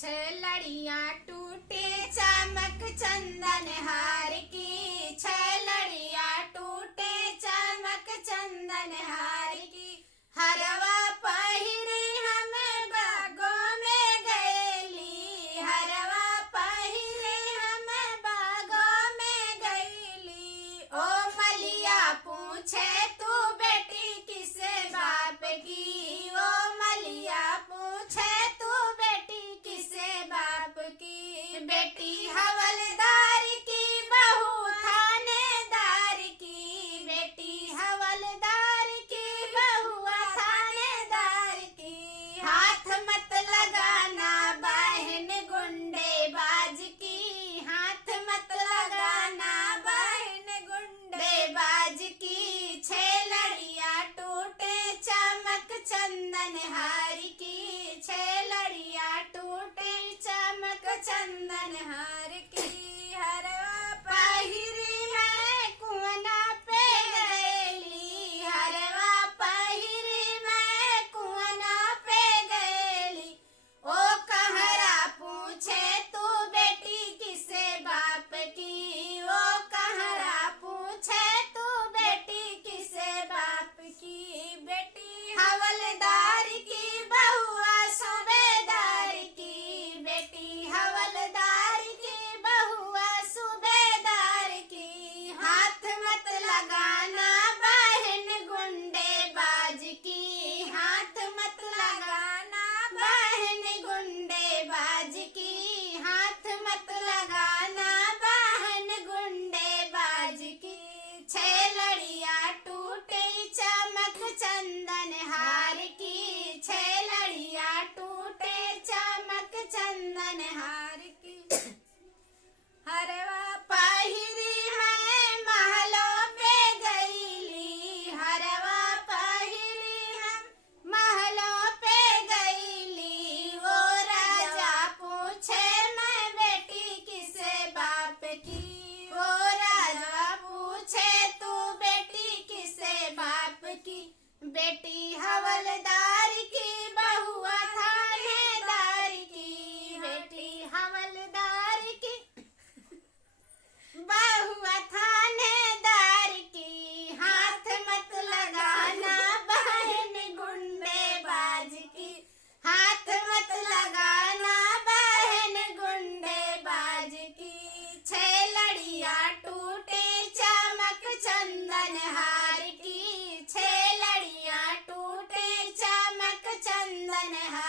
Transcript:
लड़ियां टूटे चमक चंदन हार की, छह लड़ियां टूटे चमक चंदन हार की। हरवा पहिरे हम बागों में गईली, हरवा पहिरे हम बागों में गईली। ओ मलिया पूछे तू बेटी किस बाप की, ओ मलिया पूछे तू बेटी किस बाप की। बेटी हवलदार की बहू थानेदार की, बेटी हवलदार की बहू थानेदार की। हाथ मत लगाना बहन गुंडेबाज की, हाथ मत लगाना बहन गुंडेबाज की। छह लड़ियां टूटे चमक चंदन हार की, छह लड़ियां टूटे चमक चंदन हार की। हरवा पहिरी मैं कुआं पे गईली, हरवा पहिरी मैं कुआं पे गईली। ओ कहरा पूछे तू बेटी किसे बाप की, ओ कहरा पूछे तू बेटी किसे बाप की। बेटी हवलदार की बहुआ सूबेदार की, बेटी हवलदार की बहुआ सूबेदार की। हाथ मत लगाना बहन गुंडेबाज की, हाथ मत लगाना बहन गुंडेबाज की, हाथ मत लगाना बहन गुंडेबाज की। छह लड़ियां टूटे चमक चंदन हार की, छह लड़ियां टूटे चमक चंदन हार की। हरवा पहिरी मैं महलों पे गईली, हरवा पहिरी हम महलों पे गईली। वो राजा पूछे मैं बेटी किसे बाप की, वो राजा पूछे तू बेटी किसे बाप की। बेटी हवलदार की बहुआ थानेदार की, बेटी हवलदार की बहुआ थानेदार की। हाथ मत लगाना बहन गुंडेबाज की, हाथ मत लगाना बहन गुंडेबाज की। छह लड़ियां टूटे चमक चंदन हार की, छह लड़ियां टूटे चमक चंदन हार